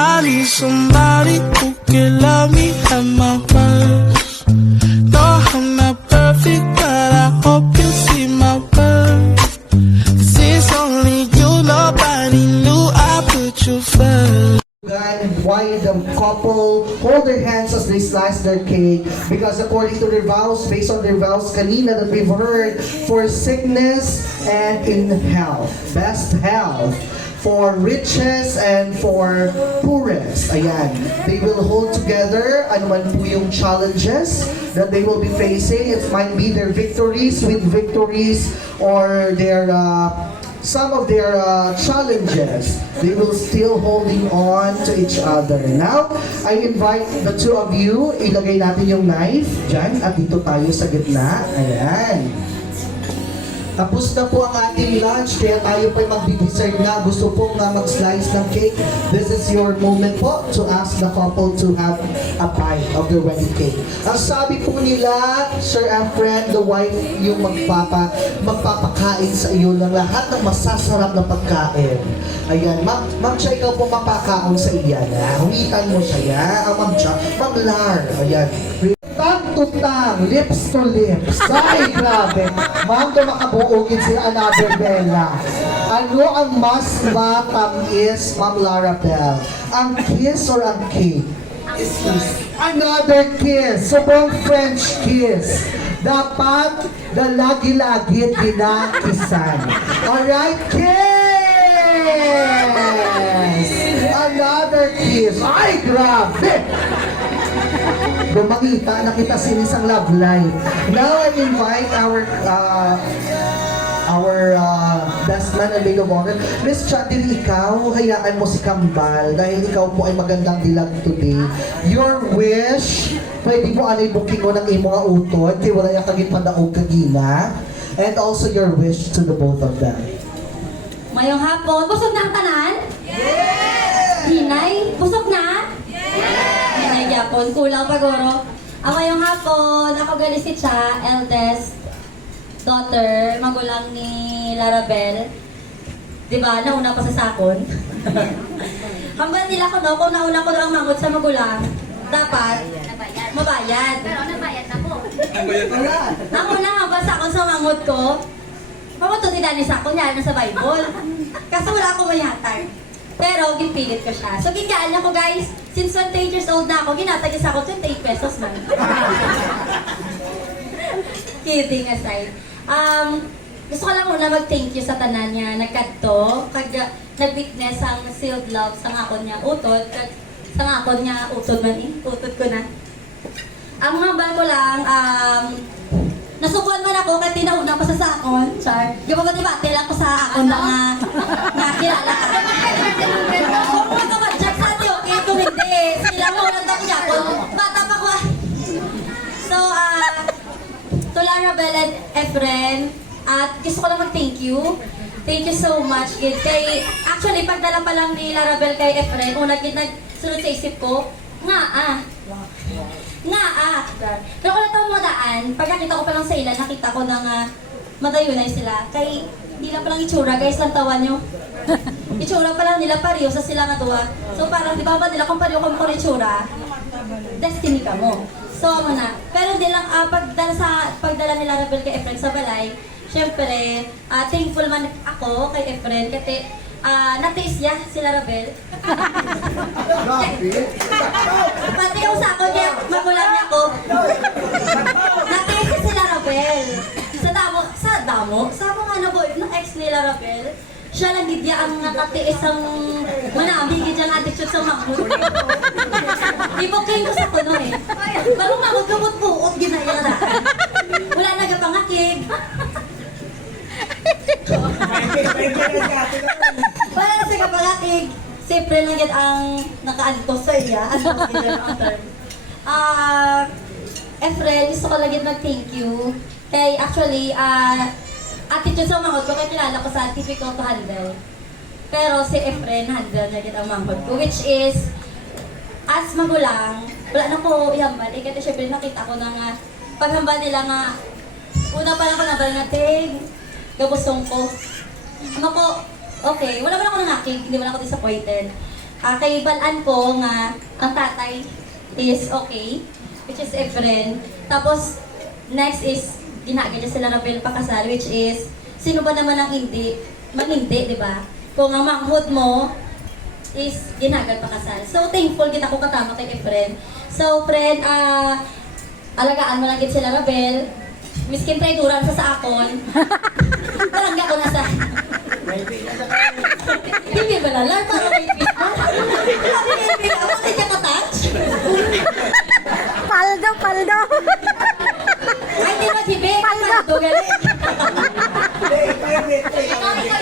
I need somebody who can love me at my worst. No, I'm not perfect, but I hope you see my worth. 'Cause it's only you, nobody knew I put you first. And why the couple hold their hands as they slice their cake? Because according to their vows, based on their vows kanina that we've heard, for sickness and in health, best health, for riches and for poorest. Ayan, they will hold together ano man po yung challenges that they will be facing. It might be their victories, sweet victories, or their some of their challenges, they will still holding on to each other. Now, I invite the two of you, ilagay natin yung knife dyan at dito tayo sa gitna. Ayan. Tapos na po ang ating lunch, kaya tayo po'y magdi-dessert nga. Gusto pong mag-slice ng cake. This is your moment po to ask the couple to have a bite of their wedding cake. Ang sabi po nila, Sir Efren, the wife yung magpapakain sa iyo ng lahat ng masasarap na pagkain. Ayan, Ma'am Cha, ikaw po mapakaon sa iyan. Humitan mo siya, Ma'am Cha, Ma'am Lar. Ayan. Tang to tang, lips to lips. Ay, grabe. Ma'am, makabuugin sila another Bella. Ano ang mas matamis, Ma'am Larabel? Ang kiss or ang cake? Another kiss. Sobrang French kiss. Dapat na lagi-lagi dinakisan. Alright, kiss! Another kiss. Ay, grabe! Dumangita, nakita sinisang love life. Now I invite our best man and Lady Walker. Miss Chatin, ikaw, hayaan mo si Kambal dahil ikaw po ay magandang dilag today. Your wish, pwede mo anay booking mo ng imo nga utod, kaya wala yung kagit pandaog kagina. And also your wish to the both of them. Mayong hapon, busog na ang tanan? Yes! Hinay, busog na? Hinay yapon, kulang pagoro. Ang mayong hapon, ako gali si Cha, eldest daughter, magulang ni Larabel. Diba, nauna pa sa sakon. Hanggang nila ko no, kung nauna ko lang mangot sa magulang, dapat mabayad. Pero nabayad na po. Ang una nga ba sakon sa mangot ko, mamuto si Dani sakon niya na sa Bible. Kasi wala akong mayatag. Pero, gipilit ko siya. So, gigaan ako guys, since 28 years old na ako, ginatagis ako 28 pesos man. Kidding aside. Gusto ko lang muna mag-thank you sa tanan niya. Nagkadto, kag nag-witness ang sealed love sa ngakon niya utod, kag sa ngakon niya utod man utod ko na. Ang mga bal ko lang, nasukuan man ako kahit tinauna pa sa sakon, char. Di ba ba lang ko sa akon na nakilala ka. Kung mga kamadyak sa atin, okay, kung hindi, sila mo lang daw niya ako. Bata pa ko. So, to Larabel and Efren, at gusto ko lang mag-thank you. Thank you so much, kid. Actually, pagdala pa lang ni Larabel kay Efren, una kid nagsunod sa isip ko, pero kung natawag mo daan, pagkakita ko pa lang sa ilan, nakita ko na madayunay sila. Kay, hindi lang palang itsura, guys, lang tawa nyo. Itsura pa lang nila, pariyo sa sila nga tuwa. So parang, di ba ba nila kung pariyo kami kung itsura, destiny ka mo. So, muna. Pero hindi lang, pagdala nila Larabel kay Efren sa balay, syempre, thankful man ako kay Efren, kasi natiis niya si Larabel. Pati yung sa ako niya, magulang niya ko. Natiis niya si Larabel. Sa mga naboy ng ex ni Larabel, siya lang gidya ang nakatiis ang manami, gidya ang attitude sa mamut. Ibuking ko sa kuno eh. Bago mamut buot ginaya na. Wala nagapangakig. Wala na sa kapangakig. Siyempre lang yan ang nakaantos sa iya. Ano ang term? Efren, gusto ko lang yan mag-thank you. Kay actually, attitude sa manghod ko, kaya kilala ko sa difficult to handle. Pero si Efren, handle na kita ang manghod ko, which is, as magulang, wala na ko ihambal. Kasi syempre nakita ko na nga, paghambal nila nga, una pa lang ko nabal nga, gabusong ko. Ano ko, okay, wala man ako nangakig, hindi man ako disappointed. Kay balaan ko nga ang tatay is okay, which is Efren. Tapos, next is, ginaga niya sila Rabel pakasal, which is, sino ba naman ang hindi? Manindi, di ba? Kung ang manghod mo is ginagal pakasal. So, thankful kita ko katama kay Efren. So, friend, alagaan mo lang gid sila Rabel. Miskin traiduran sa akon. Talangga ko na sa... Hindi ba na lang? Para may fit mo? Hindi ba ako? Hindi ka ka-touch? Paldo. Ay, di ba, Jibe? Paldo, galing.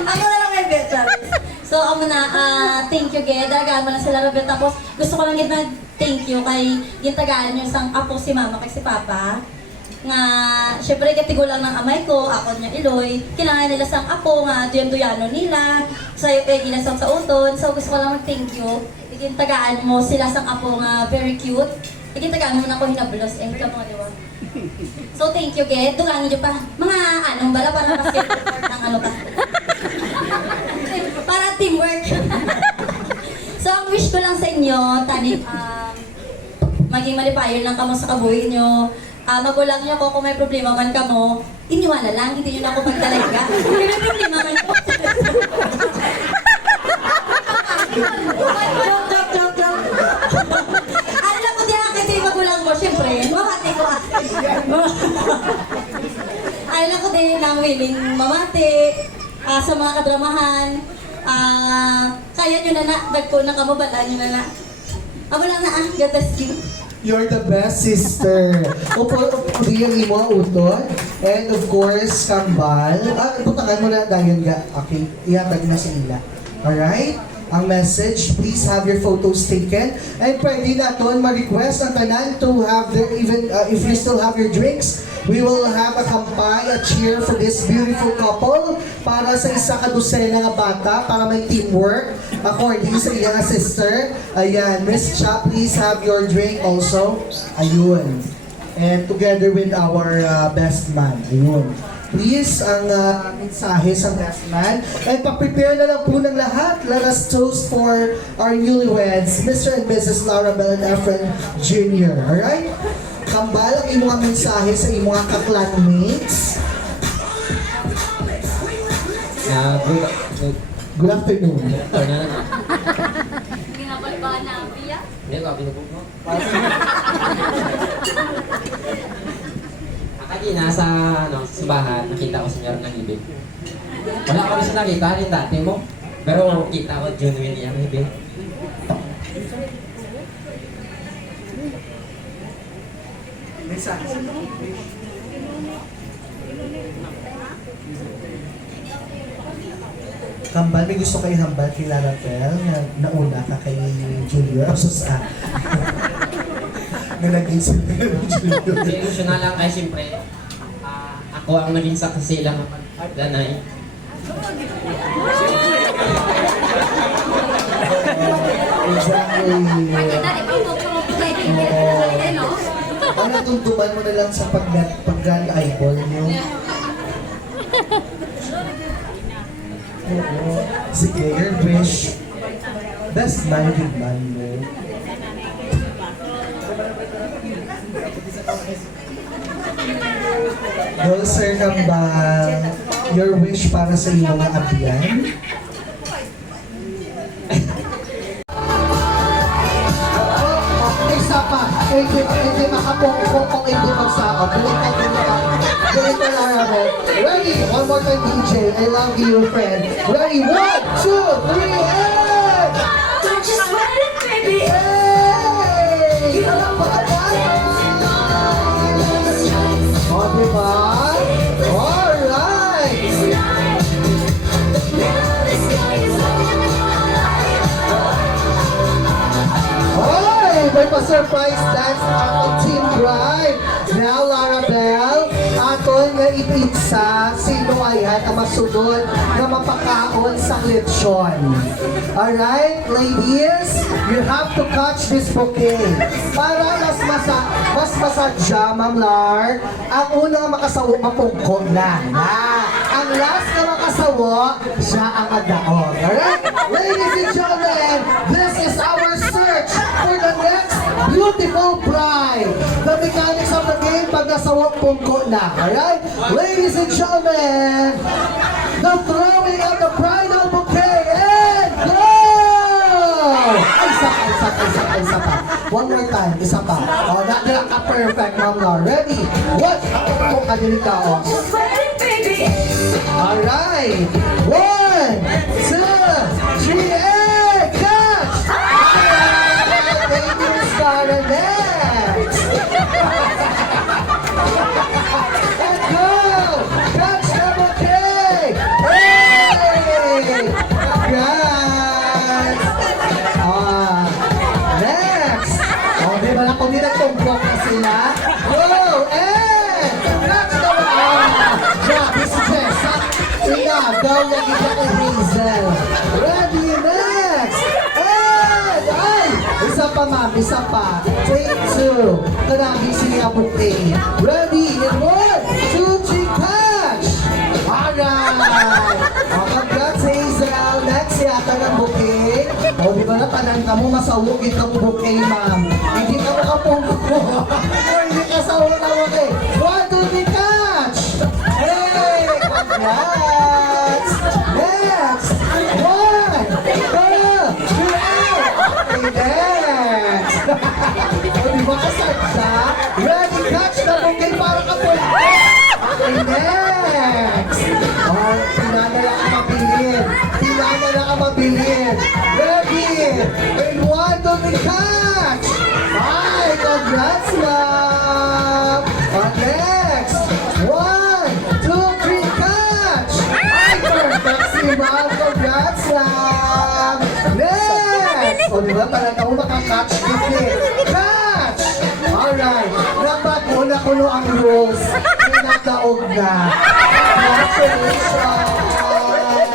Ako na lang may bet, Charles. So, ako na, thank you, Ged. Dalagaan mo lang sila, Robert. Tapos, gusto ko lang gid na thank you kay gintagaan niyo sang apo si mama kay si papa. Nga, syempre, katigo lang ng amay ko, ako niya iloy. Kailangan nila sang apo, nga, duyano nila. Sa'yo, ginasang sa uton. So, gusto ko lang mag-thank you. Gintagaan mo sila sang apo nga, very cute. Gintagaan mo na ako hinablos. Ka mga diwa. So, thank you, Ged. Dugangin niyo pa. Mga anong bala, para basketball ng ano ka. Para teamwork. So, ang wish ko lang sa inyo, tani, maging malipayon lang kamo sa kabuhi nyo. Magulang nyo ko kung may problema man kamo, iniwala lang, hindi nyo na ako magdalaga. Kung may problema man ko. Joke. Alam ko din kasi magulang mo, syempre, mamati ko. Alam ko din na willing mamati sa mga kadramahan. Kaya nyo na dagko na kamo, balaan nyo na. Ako lang na, God bless you. You're the best sister. Upo yung imo uton. And of course, kambal. Butakan mo na dayon ga. Okay, ihatag na sa ila. Alright? Ang message, please have your photos taken. And pwede naton ma-request ang tanan to have their, even if you still have your drinks, we will have a kampay, a cheer for this beautiful couple para sa isa ka dosena nga bata, para may teamwork according sa iyang sister. Ayan, Miss Cha, please have your drink also. Ayun. And together with our best man. Ayun. Please, ang mensahe sa best man. And pa-prepare na lang po ng lahat. Let us toast for our newlyweds, Mr. and Mrs. Laura Bell and Efren Jr. Alright? Kambal ang imong mensahe sa imong ka-clanmates. Good afternoon. Ginapalbahan na ang biya? Hindi ko, binubog mo. Kanina sa simbahan, nakita ko si Mayor ng ibig. Wala kami sa nakita rin dati mo. Pero kita ko genuine niya ang ibig. Kambal, may gusto kayo hambal kay Lara Pel na nauna ka kay Junior. Asos na naging sila ni Junior. Emotional lang kaya siyempre, ako ang naging saksi lang ng danay. Exactly. Ang natuntuban mo na lang sa pag-grand eyeball mo. Oo. Sige, your wish. Best man, big man mo. Well, Sir Kambal, your wish para sa iyong mga abiyan? Isa pa, hindi makapong hindi magsama. Balik ka Lara Bell. Ready? One more time, DJ. I love you, friend. Ready? 1, 2, 3, and... Don't just let it, baby! Hey! O, diba? Alright! May pa-surprise dance on Team Drive. Now, Lara Bell, at aton nga ipitsa, sino ayan ang masunod na mapakaon sa lechon. Alright, ladies, you have to catch this bouquet. Para mas masadya, Ma'am Lar, ang unang makasawo mapungkog na. Ang last na makasawo, siya ang adaon. Alright? Ladies and gentlemen, this is our search for the next beautiful bride. The mechanics of the game pag nasawo pungko na. Alright? Ladies and gentlemen, the throwing of the bridal bouquet and go! Ay, isa pa. One more time, isa pa. Oh, nadala ka perfect, Ma'am Lar. Ready? What? Oh, kadili ka, oh. Alright. 1, 2, 3, and catch! Alright, baby, Star next. And go! Catch the bouquet! Hey! Congrats! Next! Oh, di ba na kung di nagtumbok na sila? Go! And catch the grabe si Jessa. Inagaw na kita kay Hazel. Ready, next! And, ay! Isa pa, ma'am, isa pa. Take 2. Kanagi siya bouquet. Ready, in 1, 2, 3, catch! Alright! Oh, congrats, Hazel. Next, yata ng bouquet. O, di ba na tanan ka mo, masawog itong bouquet, ma'am. Hindi ka makapungko. O, hindi ka sawog na bouquet. 1, 2, 3, catch! Hey! Congrats! Next! 1, 2, 3, okay, next! O, di ba kasadya? Ready, catch the bouquet para ka po. Okay, next! O, pinadala ka mabilin. Pinadala ka mabilin. Ready! And 1, 2, 3, catch! Ay, congrats, ma'am! O, next! 1, 2, 3, catch! Ay, perfect si ma'am! Congrats, ma'am! Next! O, di ba talaga ako makakatch dito? Catch! Alright, dapat una kulo ang rules. Pinataog na. Congratulations! Alright!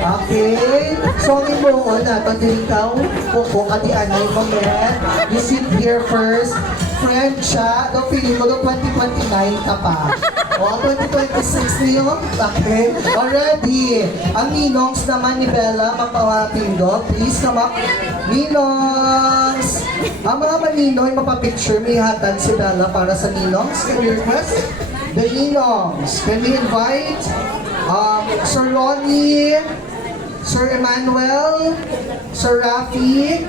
Okay, so ang imuon na, pagdilitaw, kung katianay mo, men, you sit here first. Friend siya, no, feeling mo, no, 2029 ka pa. O, 2026 niyo, okay? Already, ang ninongs naman ni Bella, magpapapindot, please naman. Ninongs! Ang mga maninoy, mapapicture, may hatag si Bella para sa ninongs. Can we request? The ninongs. Can we invite Sir Ronnie, Sir Emmanuel, Sir Rafi,